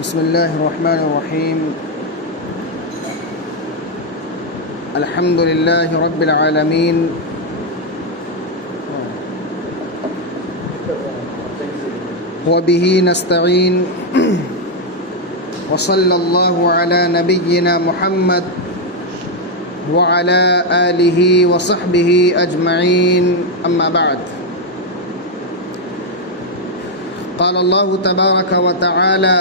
بسم الله الرحمن الرحيم. الحمد لله رب العالمين، وبه نستعين، وصلى الله على نبينا محمد وعلى آله وصحبه أجمعين، أما بعد. قال الله تبارك وتعالى: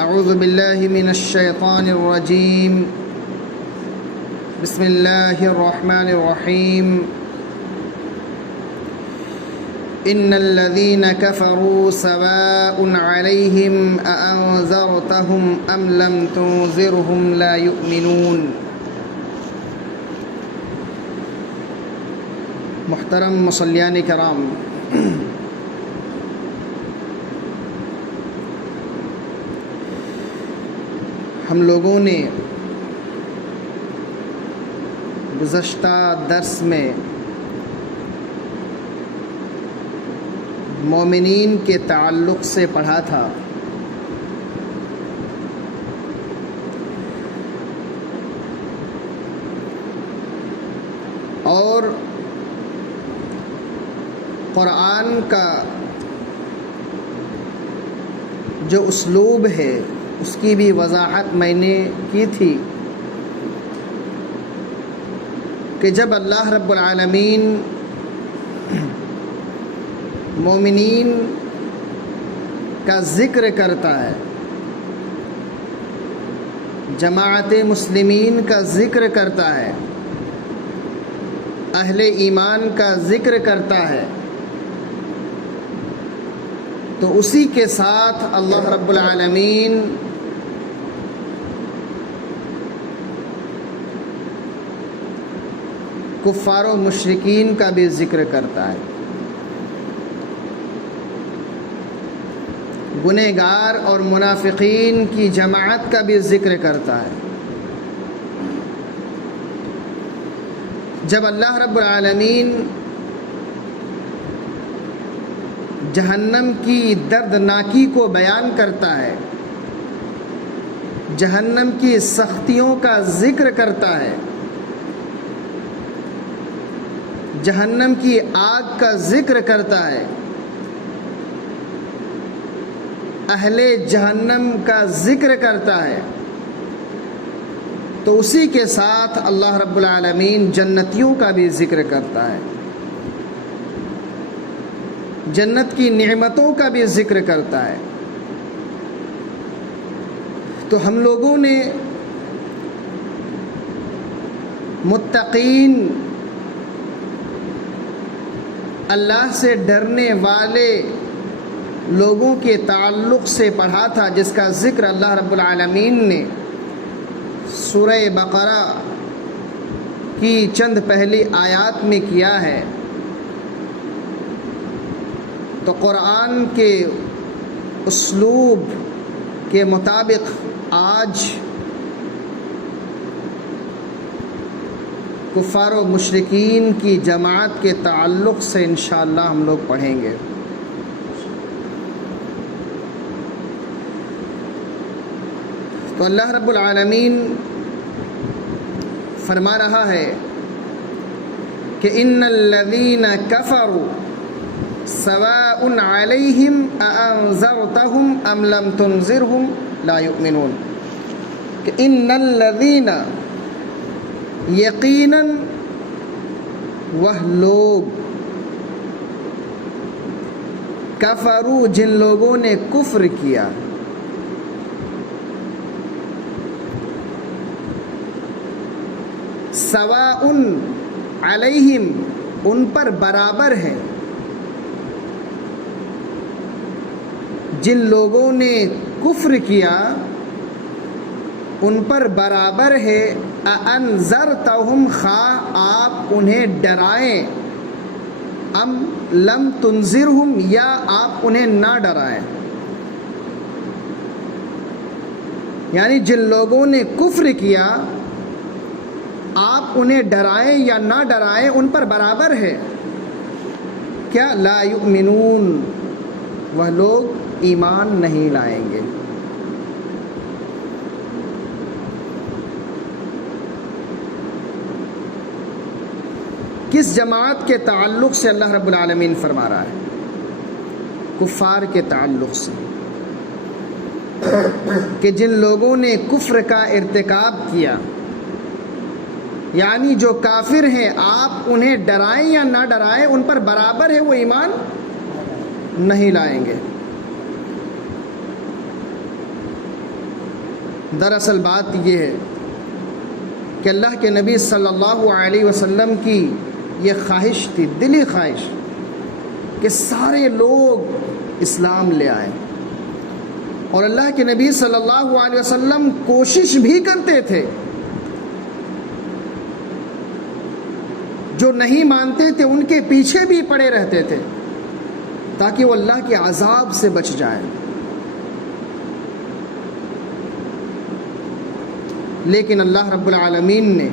أعوذ بالله من الشيطان الرجيم، بسم الله الرحمن الرحيم. إن الذين كفروا سواء عليهم أأنذرتهم أم لم تنذرهم لا يؤمنون. محترم مصلیان کرام، ہم لوگوں نے گزشتہ درس میں مومنین کے تعلق سے پڑھا تھا، اور قرآن کا جو اسلوب ہے اس کی بھی وضاحت میں نے کی تھی کہ جب اللہ رب العالمین مومنین کا ذکر کرتا ہے، جماعت مسلمین کا ذکر کرتا ہے، اہل ایمان کا ذکر کرتا ہے، تو اسی کے ساتھ اللہ رب العالمین کفار و مشرکین کا بھی ذکر کرتا ہے، گنہگار اور منافقین کی جماعت کا بھی ذکر کرتا ہے۔ جب اللہ رب العالمین جہنم کی دردناکی کو بیان کرتا ہے، جہنم کی سختیوں کا ذکر کرتا ہے، جہنم کی آگ کا ذکر کرتا ہے، اہل جہنم کا ذکر کرتا ہے، تو اسی کے ساتھ اللہ رب العالمین جنتیوں کا بھی ذکر کرتا ہے، جنت کی نعمتوں کا بھی ذکر کرتا ہے۔ تو ہم لوگوں نے متقین، اللہ سے ڈرنے والے لوگوں کے تعلق سے پڑھا تھا، جس کا ذکر اللہ رب العالمین نے سورہ بقرہ کی چند پہلی آیات میں کیا ہے۔ تو قرآن کے اسلوب کے مطابق آج کفار و مشرکین کی جماعت کے تعلق سے انشاءاللہ ہم لوگ پڑھیں گے۔ تو اللہ رب العالمین فرما رہا ہے کہ ان الذین کفروا سواء علیہم اانذرتہم ام لم تنذرہم لا یؤمنون، کہ ان الذین، یقیناً وہ لوگ، کفروا، جن لوگوں نے کفر کیا، سواء علیہم، ان پر برابر ہے، جن لوگوں نے کفر کیا ان پر برابر ہے، اَأَنذَرْتَهُمْ، خواہ آپ انہیں ڈرائیں، ام لم تنذرہم، یا آپ انہیں نہ ڈرائیں۔ یعنی جن لوگوں نے کفر کیا آپ انہیں ڈرائیں یا نہ ڈرائیں، ان پر برابر ہے۔ کیا؟ لا یؤمنون، وہ لوگ ایمان نہیں لائیں گے۔ کس جماعت کے تعلق سے اللہ رب العالمین فرما رہا ہے؟ کفار کے تعلق سے، کہ جن لوگوں نے کفر کا ارتکاب کیا، یعنی جو کافر ہیں، آپ انہیں ڈرائیں یا نہ ڈرائیں، ان پر برابر ہے، وہ ایمان نہیں لائیں گے۔ دراصل بات یہ ہے کہ اللہ کے نبی صلی اللہ علیہ وسلم کی یہ خواہش تھی، دلی خواہش، کہ سارے لوگ اسلام لے آئیں، اور اللہ کے نبی صلی اللہ علیہ وسلم کوشش بھی کرتے تھے، جو نہیں مانتے تھے ان کے پیچھے بھی پڑے رہتے تھے تاکہ وہ اللہ کے عذاب سے بچ جائیں۔ لیکن اللہ رب العالمین نے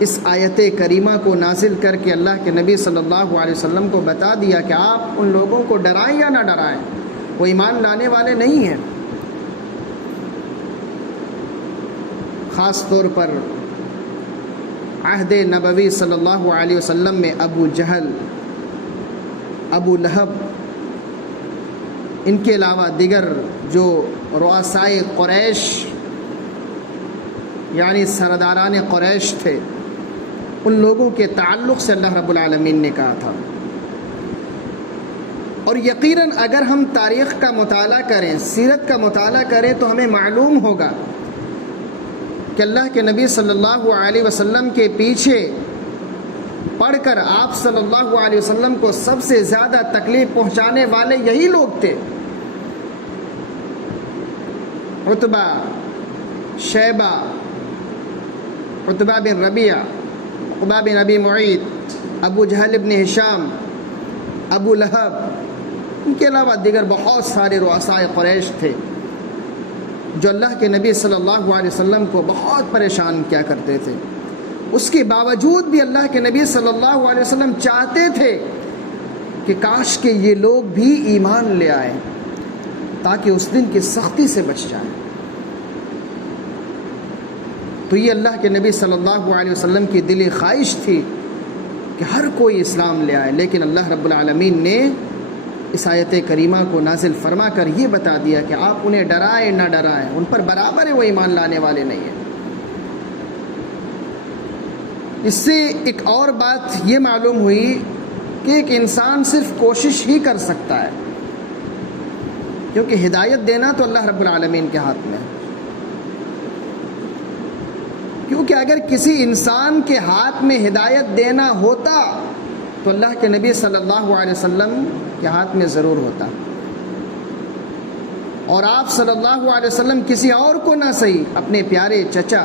اس آیت کریمہ کو نازل کر کے اللہ کے نبی صلی اللہ علیہ وسلم کو بتا دیا کہ آپ ان لوگوں کو ڈرائیں یا نہ ڈرائیں، وہ ایمان لانے والے نہیں ہیں۔ خاص طور پر عہد نبوی صلی اللہ علیہ وسلم میں ابو جہل، ابو لہب، ان کے علاوہ دیگر جو رؤسائے قریش یعنی سرداران قریش تھے، ان لوگوں کے تعلق سے اللہ رب العالمین نے کہا تھا۔ اور یقیناً اگر ہم تاریخ کا مطالعہ کریں، سیرت کا مطالعہ کریں، تو ہمیں معلوم ہوگا کہ اللہ کے نبی صلی اللہ علیہ وسلم کے پیچھے پڑھ کر آپ صلی اللہ علیہ وسلم کو سب سے زیادہ تکلیف پہنچانے والے یہی لوگ تھے۔ عتبہ، شیبہ، عتبہ بن ربیعہ، عقبہ بن ابی معیط، ابو جہل بن ہشام، ابو لہب، ان کے علاوہ دیگر بہت سارے رؤسائے قریش تھے جو اللہ کے نبی صلی اللہ علیہ وسلم کو بہت پریشان کیا کرتے تھے۔ اس کے باوجود بھی اللہ کے نبی صلی اللہ علیہ وسلم چاہتے تھے کہ کاش کہ یہ لوگ بھی ایمان لے آئیں تاکہ اس دن کی سختی سے بچ جائیں۔ تو یہ اللہ کے نبی صلی اللہ علیہ وسلم کی دلی خواہش تھی کہ ہر کوئی اسلام لے آئے، لیکن اللہ رب العالمین نے اس آیت کریمہ کو نازل فرما کر یہ بتا دیا کہ آپ انہیں ڈرائیں نہ ڈرائیں، ان پر برابر ہے، وہ ایمان لانے والے نہیں ہیں۔ اس سے ایک اور بات یہ معلوم ہوئی کہ ایک انسان صرف کوشش ہی کر سکتا ہے، کیونکہ ہدایت دینا تو اللہ رب العالمین کے ہاتھ میں ہے۔ کیونکہ اگر کسی انسان کے ہاتھ میں ہدایت دینا ہوتا تو اللہ کے نبی صلی اللہ علیہ وسلم کے ہاتھ میں ضرور ہوتا، اور آپ صلی اللہ علیہ وسلم کسی اور کو نہ صحیح، اپنے پیارے چچا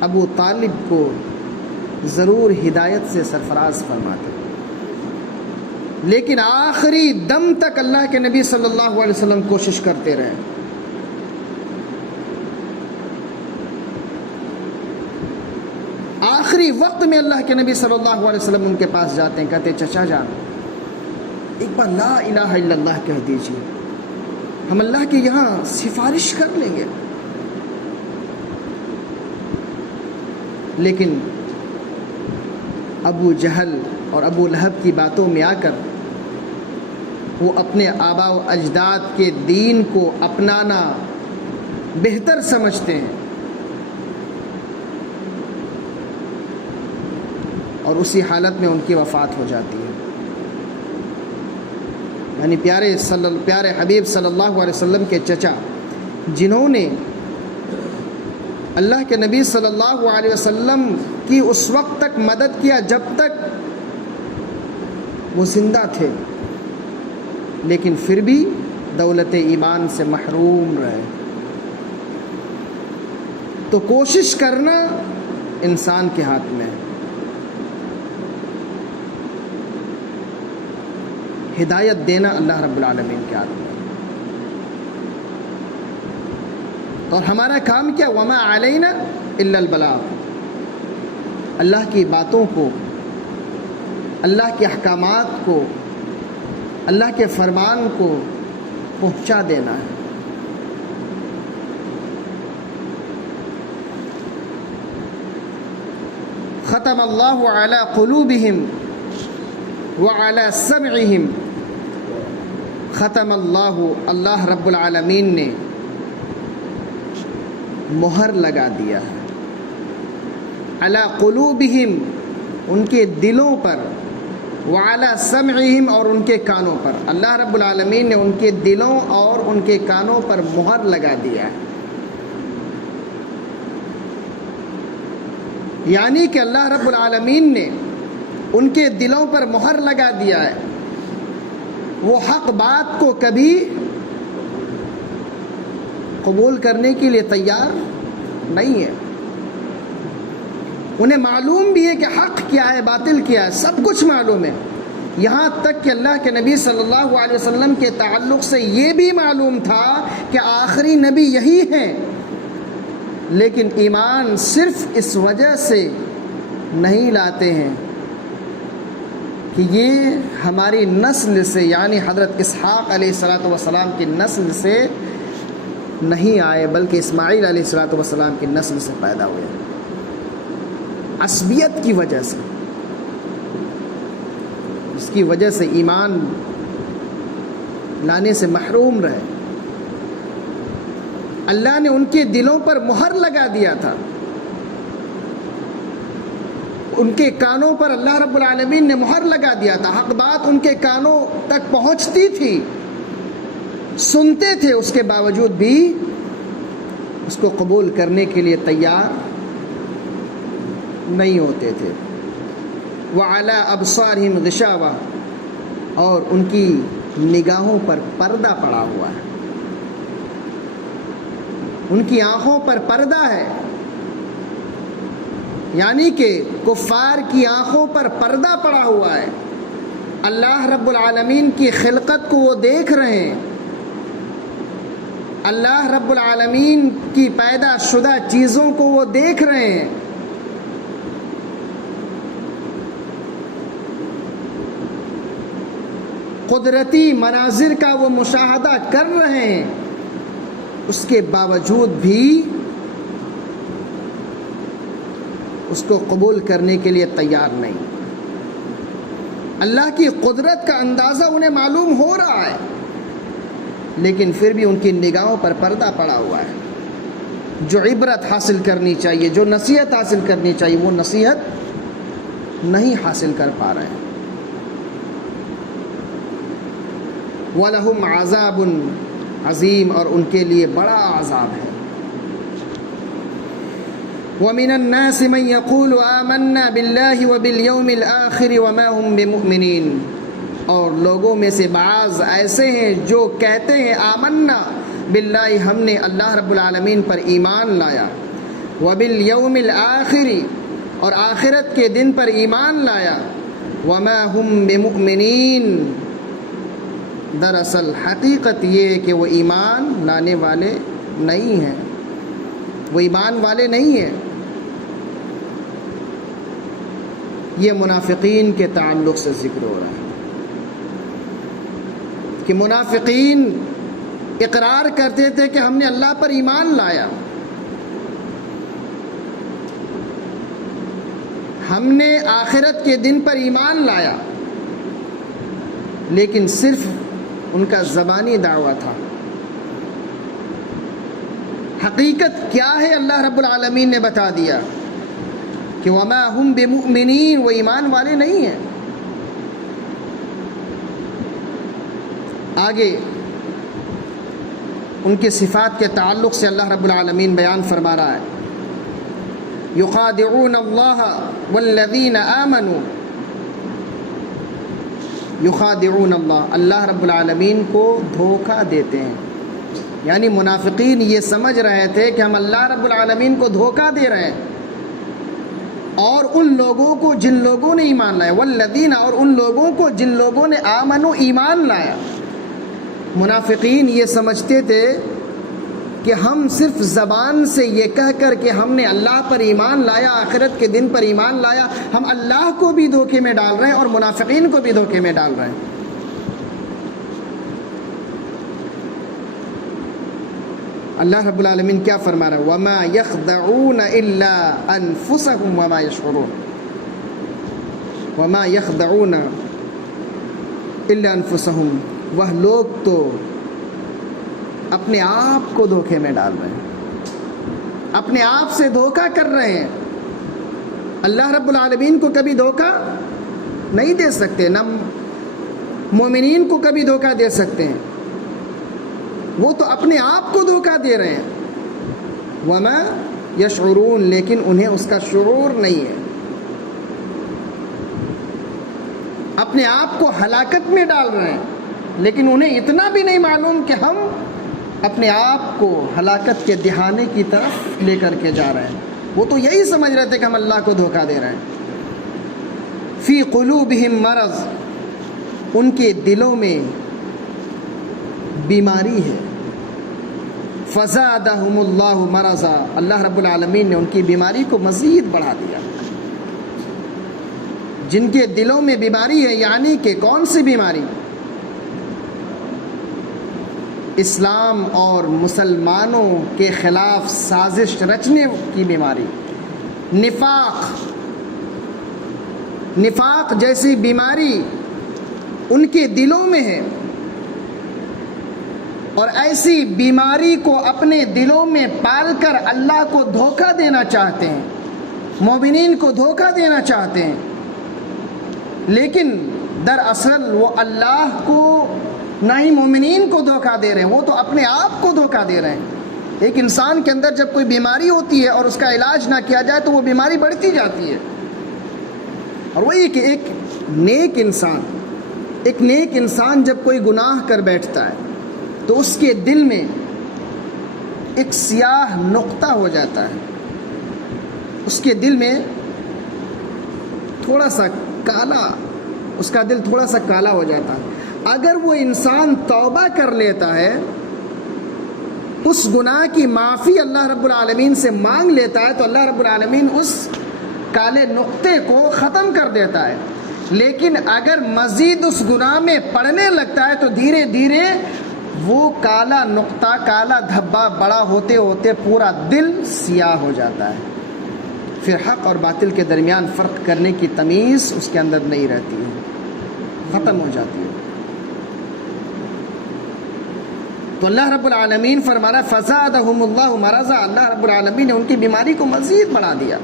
ابو طالب کو ضرور ہدایت سے سرفراز فرماتے، لیکن آخری دم تک اللہ کے نبی صلی اللہ علیہ وسلم کوشش کرتے رہے۔ آخری وقت میں اللہ کے نبی صلی اللہ علیہ وسلم ان کے پاس جاتے ہیں، کہتے چچا جان ایک بار لا الہ الا اللہ کہہ دیجیے، ہم اللہ کے یہاں سفارش کر لیں گے۔ لیکن ابو جہل اور ابو لہب کی باتوں میں آ کر وہ اپنے آباء و اجداد کے دین کو اپنانا بہتر سمجھتے ہیں، اور اسی حالت میں ان کی وفات ہو جاتی ہے۔ یعنی پیارے حبیب صلی اللہ علیہ وسلم کے چچا، جنہوں نے اللہ کے نبی صلی اللہ علیہ وسلم کی اس وقت تک مدد کیا جب تک وہ زندہ تھے، لیکن پھر بھی دولت ایمان سے محروم رہے۔ تو کوشش کرنا انسان کے ہاتھ میں ہے، ہدایت دینا اللہ رب العالمین کے ہاتھ میں۔ اور ہمارا کام کیا؟ وما علینا الا البلاغ، اللہ کی باتوں کو، اللہ کے احکامات کو، اللہ کے فرمان کو پہنچا دینا ہے۔ ختم اللہ علی قلوبہم وعلی سمعہم، ختم اللہ رب العالمین نے مہر لگا دیا ہے علی قلوبہم، ان کے دلوں پر، وعلی سمعہم، اور ان کے کانوں پر۔ اللہ رب العالمین نے ان کے دلوں اور ان کے کانوں پر مہر لگا دیا ہے، یعنی کہ اللہ رب العالمین نے ان کے دلوں پر مہر لگا دیا ہے، وہ حق بات کو کبھی قبول کرنے کے لیے تیار نہیں ہے۔ انہیں معلوم بھی ہے کہ حق کیا ہے، باطل کیا ہے، سب کچھ معلوم ہے، یہاں تک کہ اللہ کے نبی صلی اللہ علیہ وسلم کے تعلق سے یہ بھی معلوم تھا کہ آخری نبی یہی ہیں، لیکن ایمان صرف اس وجہ سے نہیں لاتے ہیں کہ یہ ہماری نسل سے، یعنی حضرت اسحاق علیہ السلام کی نسل سے نہیں آئے، بلکہ اسماعیل علیہ السلام کی نسل سے پیدا ہوئے، عصبیت کی وجہ سے، اس کی وجہ سے ایمان لانے سے محروم رہے۔ اللہ نے ان کے دلوں پر مہر لگا دیا تھا، ان کے کانوں پر اللہ رب العالمین نے مہر لگا دیا تھا، حق بات ان کے کانوں تک پہنچتی تھی، سنتے تھے، اس کے باوجود بھی اس کو قبول کرنے کے لیے تیار نہیں ہوتے تھے۔ وعلی ابصارہم غشاوہ، اور ان کی نگاہوں پر پردہ پڑا ہوا ہے، ان کی آنکھوں پر پردہ ہے، یعنی کہ کفار کی آنکھوں پر پردہ پڑا ہوا ہے۔ اللہ رب العالمین کی خلقت کو وہ دیکھ رہے ہیں، اللہ رب العالمین کی پیدا شدہ چیزوں کو وہ دیکھ رہے ہیں، قدرتی مناظر کا وہ مشاہدہ کر رہے ہیں، اس کے باوجود بھی اس کو قبول کرنے کے لیے تیار نہیں۔ اللہ کی قدرت کا اندازہ انہیں معلوم ہو رہا ہے، لیکن پھر بھی ان کی نگاہوں پر پردہ پڑا ہوا ہے۔ جو عبرت حاصل کرنی چاہیے، جو نصیحت حاصل کرنی چاہیے، وہ نصیحت نہیں حاصل کر پا رہے ہیں۔ وَلَهُمْ عَذَابٌ عظیم، اور ان کے لیے بڑا عذاب ہے۔ وَمِنَ النَّاسِ مَن يَقُولُ آمَنَّا بِاللَّهِ وَبِالْيَوْمِ الْآخِرِ وَمَا هُمْ بِمُؤْمِنِينَ، اور لوگوں میں سے بعض ایسے ہیں جو کہتے ہیں آمنا باللہ، ہم نے اللہ رب العالمین پر ایمان لایا، وبالیوم الآخر، اور آخرت کے دن پر ایمان لایا، وما ہم بمؤمنین، دراصل حقیقت یہ ہے کہ وہ ایمان لانے والے نہیں ہیں، وہ ایمان والے نہیں ہیں۔ یہ منافقین کے تعلق سے ذکر ہو رہا ہے کہ منافقین اقرار کرتے تھے کہ ہم نے اللہ پر ایمان لایا، ہم نے آخرت کے دن پر ایمان لایا، لیکن صرف ان کا زبانی دعویٰ تھا۔ حقیقت کیا ہے اللہ رب العالمین نے بتا دیا کہ وما ہم بمؤمنین، وہ ایمان والے نہیں ہیں۔ آگے ان کے صفات کے تعلق سے اللہ رب العالمین بیان فرما رہا ہے، یخادعون اللہ والذین آمنوا، یخادعون اللہ، اللہ رب العالمین کو دھوکہ دیتے ہیں، یعنی منافقین یہ سمجھ رہے تھے کہ ہم اللہ رب العالمین کو دھوکہ دے رہے ہیں، اور ان لوگوں کو جن لوگوں نے ایمان لایا، والذین، اور ان لوگوں کو جن لوگوں نے آمنوا، ایمان لایا۔ منافقین یہ سمجھتے تھے کہ ہم صرف زبان سے یہ کہہ کر کہ ہم نے اللہ پر ایمان لایا، آخرت کے دن پر ایمان لایا، ہم اللہ کو بھی دھوکے میں ڈال رہے ہیں اور منافقین کو بھی دھوکے میں ڈال رہے ہیں۔ اللہ رب العالمین کیا فرما رہا ہے؟ وَمَا يَخْدَعُونَ إِلَّا أَنفُسَهُمْ وَمَا يَشْعُرُونَ. وَمَا يَخْدَعُونَ إِلَّا أَنفُسَهُمْ. وہ لوگ تو اپنے آپ کو دھوکے میں ڈال رہے ہیں، اپنے آپ سے دھوکہ کر رہے ہیں. اللہ رب العالمین کو کبھی دھوکہ نہیں دے سکتے، نہ مومنین کو کبھی دھوکہ دے سکتے ہیں. وہ تو اپنے آپ کو دھوکہ دے رہے ہیں. وما یشعرون، لیکن انہیں اس کا شعور نہیں ہے. اپنے آپ کو ہلاکت میں ڈال رہے ہیں، لیکن انہیں اتنا بھی نہیں معلوم کہ ہم اپنے آپ کو ہلاکت کے دہانے کی طرف لے کر کے جا رہے ہیں. وہ تو یہی سمجھ رہے تھے کہ ہم اللہ کو دھوکہ دے رہے ہیں. فی قلوبہم مرض، ان کے دلوں میں بیماری ہے. فزادہم اللہ مرضا، اللہ رب العالمین نے ان کی بیماری کو مزید بڑھا دیا. جن کے دلوں میں بیماری ہے، یعنی کہ کون سی بیماری؟ اسلام اور مسلمانوں کے خلاف سازش رچنے کی بیماری، نفاق جیسی بیماری ان کے دلوں میں ہے. اور ایسی بیماری کو اپنے دلوں میں پال کر اللہ کو دھوکہ دینا چاہتے ہیں، مومنین کو دھوکہ دینا چاہتے ہیں. لیکن دراصل وہ اللہ کو نہ ہی مومنین کو دھوکہ دے رہے ہیں، وہ تو اپنے آپ کو دھوکہ دے رہے ہیں. ایک انسان کے اندر جب کوئی بیماری ہوتی ہے اور اس کا علاج نہ کیا جائے تو وہ بیماری بڑھتی جاتی ہے. اور وہی کہ ایک نیک انسان جب کوئی گناہ کر بیٹھتا ہے تو اس کے دل میں ایک سیاہ نقطہ ہو جاتا ہے، اس کے دل میں تھوڑا سا کالا، اس کا دل تھوڑا سا کالا ہو جاتا ہے. اگر وہ انسان توبہ کر لیتا ہے، اس گناہ کی معافی اللہ رب العالمین سے مانگ لیتا ہے، تو اللہ رب العالمین اس کالے نقطے کو ختم کر دیتا ہے. لیکن اگر مزید اس گناہ میں پڑنے لگتا ہے تو دھیرے دھیرے وہ کالا نقطہ، کالا دھبا بڑا ہوتے ہوتے پورا دل سیاہ ہو جاتا ہے. پھر حق اور باطل کے درمیان فرق کرنے کی تمیز اس کے اندر نہیں رہتی ہے، ختم ہو جاتی ہے. تو اللہ رب العالمین فرما رہا ہے فزادہم اللہ مرضا، اللہ رب العالمین نے ان کی بیماری کو مزید بڑھا دیا.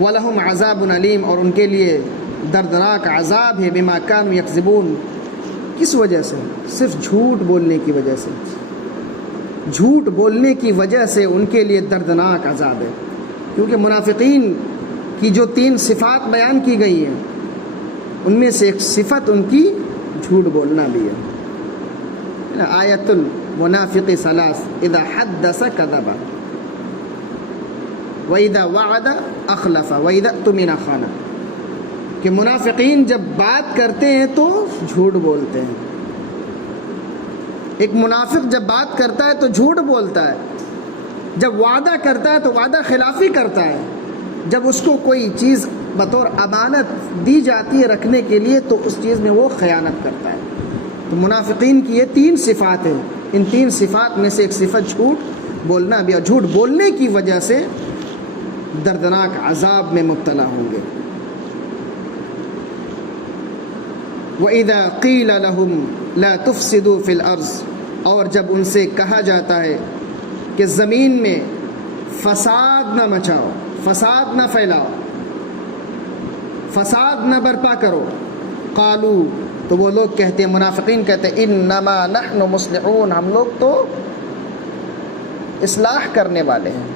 وَلَهُمْ عَذَابٌ علیم، اور ان کے لیے دردناک عذاب ہے. بما كانوا یکذبون، کس وجہ سے؟ صرف جھوٹ بولنے کی وجہ سے. جھوٹ بولنے کی وجہ سے ان کے لیے دردناک عذاب ہے. کیونکہ منافقین کی جو 3 صفات بیان کی گئی ہیں ان میں سے ایک صفت ان کی جھوٹ بولنا بھی ہے. آیت المنافق ثلاث، اذا حدث کذب وَإِذَا وَعَدَ أَخْلَفَ وَإِذَا اؤْتُمِنَ خَانَ، کہ منافقین جب بات کرتے ہیں تو جھوٹ بولتے ہیں. ایک منافق جب بات کرتا ہے تو جھوٹ بولتا ہے، جب وعدہ کرتا ہے تو وعدہ خلافی کرتا ہے، جب اس کو کوئی چیز بطور امانت دی جاتی ہے رکھنے کے لیے تو اس چیز میں وہ خیانت کرتا ہے. تو منافقین کی یہ 3 صفات ہیں. ان 3 صفات میں سے ایک صفت جھوٹ بولنا بھی، اور جھوٹ بولنے کی وجہ سے دردناک عذاب میں مبتلا ہوں گے. وَإِذَا قِيلَ لَهُمْ لَا تُفْسِدُوا فِي الْأَرْضِ، اور جب ان سے کہا جاتا ہے کہ زمین میں فساد نہ مچاؤ، فساد نہ پھیلاؤ، فساد نہ برپا کرو. قالوا، تو وہ لوگ کہتے ہیں، منافقین کہتے ہیں، انما نحن مصلحون، ہم لوگ تو اصلاح کرنے والے ہیں،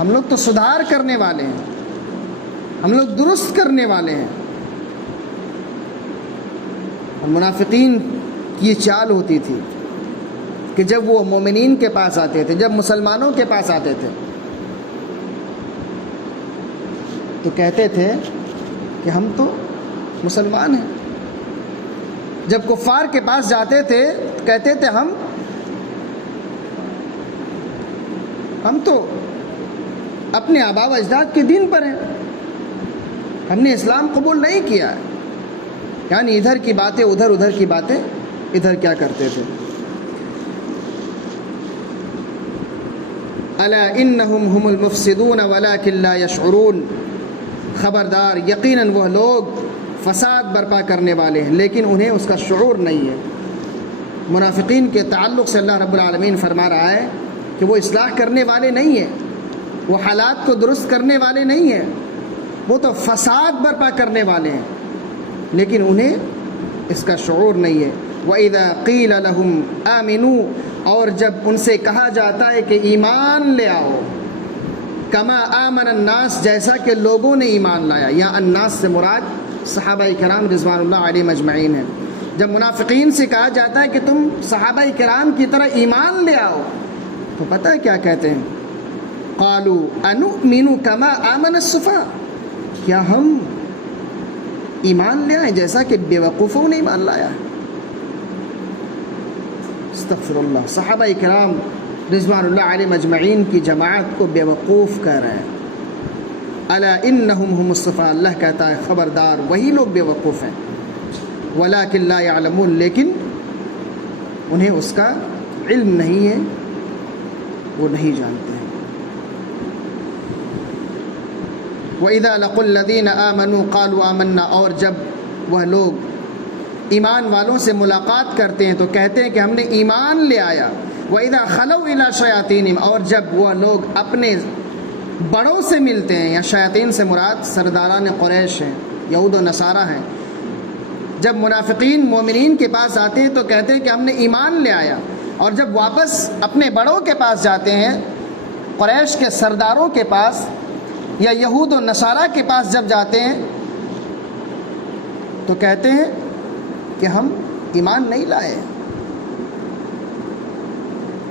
ہم لوگ تو سدھار کرنے والے ہیں، ہم لوگ درست کرنے والے ہیں. اور منافقین کی یہ چال ہوتی تھی کہ جب وہ مومنین کے پاس آتے تھے، جب مسلمانوں کے پاس آتے تھے تو کہتے تھے کہ ہم تو مسلمان ہیں. جب کفار کے پاس جاتے تھے کہتے تھے ہم تو اپنے آبا و اجداد کے دین پر ہیں، ہم نے اسلام قبول نہیں کیا. یعنی ادھر کی باتیں ادھر، ادھر کی باتیں ادھر کیا کرتے تھے. الا انہم هم المفسدون ولکن لا یشعرون، خبردار یقیناً وہ لوگ فساد برپا کرنے والے ہیں لیکن انہیں اس کا شعور نہیں ہے۔ منافقین کے تعلق سے اللہ رب العالمین فرما رہا ہے کہ وہ اصلاح کرنے والے نہیں ہیں، وہ حالات کو درست کرنے والے نہیں ہیں، وہ تو فساد برپا کرنے والے ہیں لیکن انہیں اس کا شعور نہیں ہے۔ وَإِذَا قِيلَ لَهُمْ آمِنُوا، اور جب ان سے کہا جاتا ہے کہ ایمان لے آؤ، کما آمن الناس، جیسا کہ لوگوں نے ایمان لایا، یا الناس سے مراد صحابہ کرام رضوان اللہ علیہم اجمعین ہیں۔ جب منافقین سے کہا جاتا ہے کہ تم صحابہ کرام کی طرح ایمان لے آؤ تو پتہ ہے کیا کہتے ہیں؟ قالوا انؤمن کما آمن السفہاء، کیا ہم ایمان لے آئیں جیسا کہ بیوقوفوں نے ایمان لایا؟ استغفر اللہ، صحابہ کرام رضوان اللہ علیہم اجمعین کی جماعت کو بیوقوف کہہ رہے ہیں۔ الا انہم هم الصفا، اللہ کہتا ہے خبردار وہی لوگ بیوقوف ہیں، ولکن لا یعلمون، لیکن انہیں اس کا علم نہیں ہے، وہ نہیں جانتے ہیں۔ وَإِذَا لَقُوا الَّذِينَ آمَنُوا قَالُوا آمَنَّا، اور جب وہ لوگ ایمان والوں سے ملاقات کرتے ہیں تو کہتے ہیں کہ ہم نے ایمان لے آیا۔ وَإِذَا خَلَوْا إِلَىٰ شَيَاطِينِهِمْ، اور جب وہ لوگ اپنے بڑوں سے ملتے ہیں، یا شیاطین سے مراد سرداران قریش ہیں، یہود و نصارہ ہیں، جب منافقین مومنین کے پاس آتے ہیں تو کہتے ہیں کہ ہم نے ایمان لے آیا، اور جب واپس اپنے بڑوں کے پاس جاتے ہیں، قریش کے سرداروں کے پاس یا یہود و نصارہ کے پاس جب جاتے ہیں تو کہتے ہیں کہ ہم ایمان نہیں لائے۔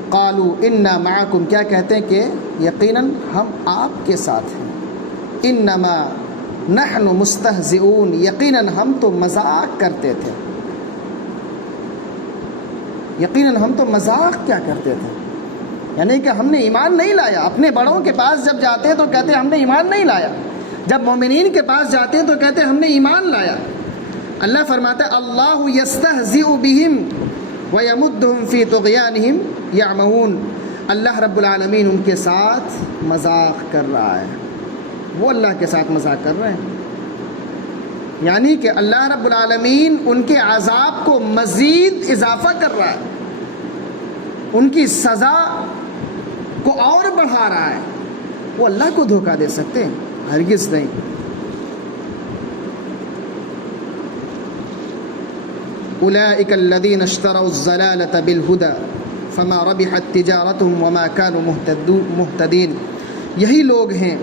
قالوا انا معکم، کیا کہتے ہیں کہ یقیناً ہم آپ کے ساتھ ہیں۔ انما نحن مستہزئون، یقیناً ہم تو مذاق کرتے تھے، یقیناً ہم تو مذاق کیا کرتے تھے، یعنی کہ ہم نے ایمان نہیں لایا۔ اپنے بڑوں کے پاس جب جاتے ہیں تو کہتے ہیں ہم نے ایمان نہیں لایا، جب مومنین کے پاس جاتے ہیں تو کہتے ہیں ہم نے ایمان لایا۔ اللہ فرماتا ہے اللہ یستہزئ بہم ویمدہم فی طغیانہم یعمہون، اللہ رب العالمین ان کے ساتھ مذاق کر رہا ہے، وہ اللہ کے ساتھ مذاق کر رہے ہیں، یعنی کہ اللہ رب العالمین ان کے عذاب کو مزید اضافہ کر رہا ہے، ان کی سزا کو اور بڑھا رہا ہے۔ وہ اللہ کو دھوکہ دے سکتے ہیں؟ ہرگز نہیں۔ اولئک الذین اشتروا الضلالۃ بالہدى فما ربحت تجارتهم وما كانوا مہتدین، یہی لوگ ہیں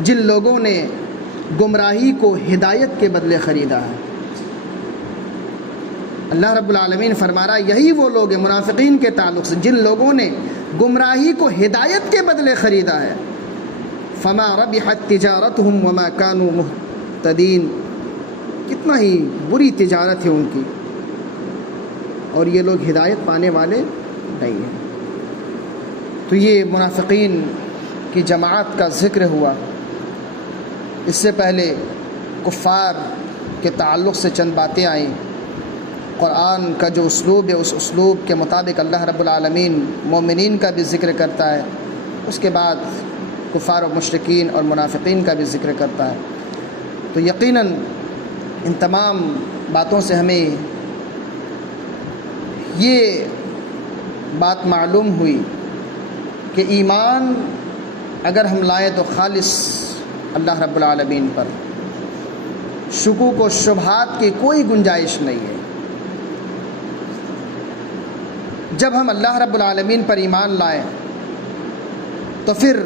جن لوگوں نے گمراہی کو ہدایت کے بدلے خریدا ہے۔ اللہ رب العالمین فرما رہا ہے یہی وہ لوگ ہیں منافقین کے تعلق سے جن لوگوں نے گمراہی کو ہدایت کے بدلے خریدا ہے۔ فما ربحت تجارتهم وما كانوا مہتدین، کتنا ہی بری تجارت ہے ان کی، اور یہ لوگ ہدایت پانے والے نہیں ہیں۔ تو یہ منافقین کی جماعت کا ذکر ہوا۔ اس سے پہلے کفار کے تعلق سے چند باتیں آئیں۔ قرآن کا جو اسلوب ہے اس اسلوب کے مطابق اللہ رب العالمین مومنین کا بھی ذکر کرتا ہے، اس کے بعد کفار و مشرکین اور منافقین کا بھی ذکر کرتا ہے۔ تو یقیناً ان تمام باتوں سے ہمیں یہ بات معلوم ہوئی کہ ایمان اگر ہم لائیں تو خالص اللہ رب العالمین پر، شکوک و شبہات کی کوئی گنجائش نہیں ہے۔ جب ہم اللہ رب العالمین پر ایمان لائیں تو پھر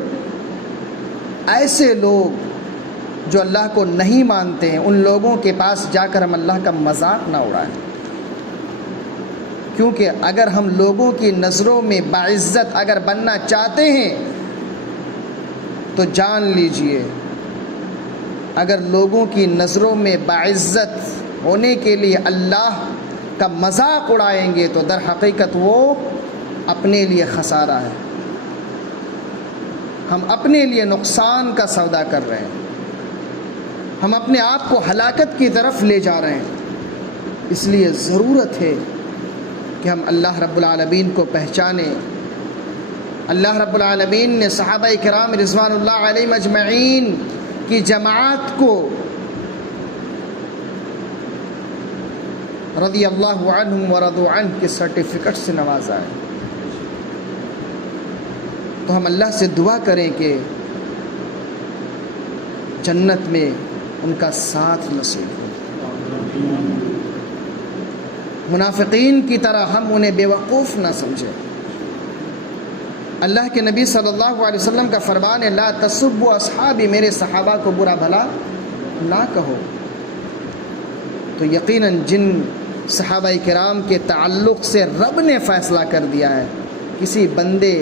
ایسے لوگ جو اللہ کو نہیں مانتے ہیں ان لوگوں کے پاس جا کر ہم اللہ کا مذاق نہ اڑائیں، کیونکہ اگر ہم لوگوں کی نظروں میں باعزت اگر بننا چاہتے ہیں تو جان لیجئے اگر لوگوں کی نظروں میں باعزت ہونے کے لیے اللہ کا مذاق اڑائیں گے تو در حقیقت وہ اپنے لیے خسارہ ہے، ہم اپنے لیے نقصان کا سودا کر رہے ہیں، ہم اپنے آپ کو ہلاکت کی طرف لے جا رہے ہیں۔ اس لیے ضرورت ہے کہ ہم اللہ رب العالمین کو پہچانیں، اللہ رب العالمین نے صحابہ کرام رضوان اللہ علیہم اجمعین کی جماعت کو رضی اللہ عنہم ورضوا عنہ کے سرٹیفکیٹ سے نوازا ہے. تو ہم اللہ سے دعا کریں کہ جنت میں ان کا ساتھ نصیب ہو. منافقین کی طرح ہم انہیں بیوقوف نہ سمجھیں. اللہ کے نبی صلی اللہ علیہ وسلم کا فرمان ہے لا تسبوا اصحابی، میرے صحابہ کو برا بھلا نہ کہو. تو یقیناً جن صحابہ کرام کے تعلق سے رب نے فیصلہ کر دیا ہے، کسی بندے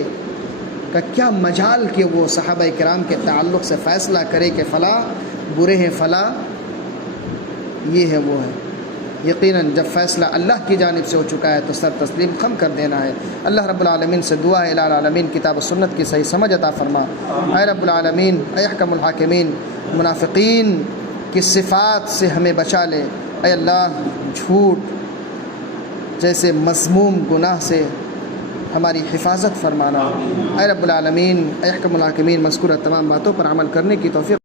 کا کیا مجال کہ وہ صحابہ کرام کے تعلق سے فیصلہ کرے کہ فلاں برے ہیں، فلاں یہ ہے وہ ہے. یقیناً جب فیصلہ اللہ کی جانب سے ہو چکا ہے تو سر تسلیم خم کر دینا ہے. اللہ رب العالمین سے دعا ہے الہ العالمین کتاب و سنت کی صحیح سمجھ عطا فرما. اے رب العالمین، اے احکم الحاکمین، منافقین کی صفات سے ہمیں بچا لے. اے اللہ، جھوٹ جیسے مذموم گناہ سے ہماری حفاظت فرمانا. اے رب العالمین، اے احکم الحاکمین، مذکورہ تمام باتوں پر عمل کرنے کی توفیق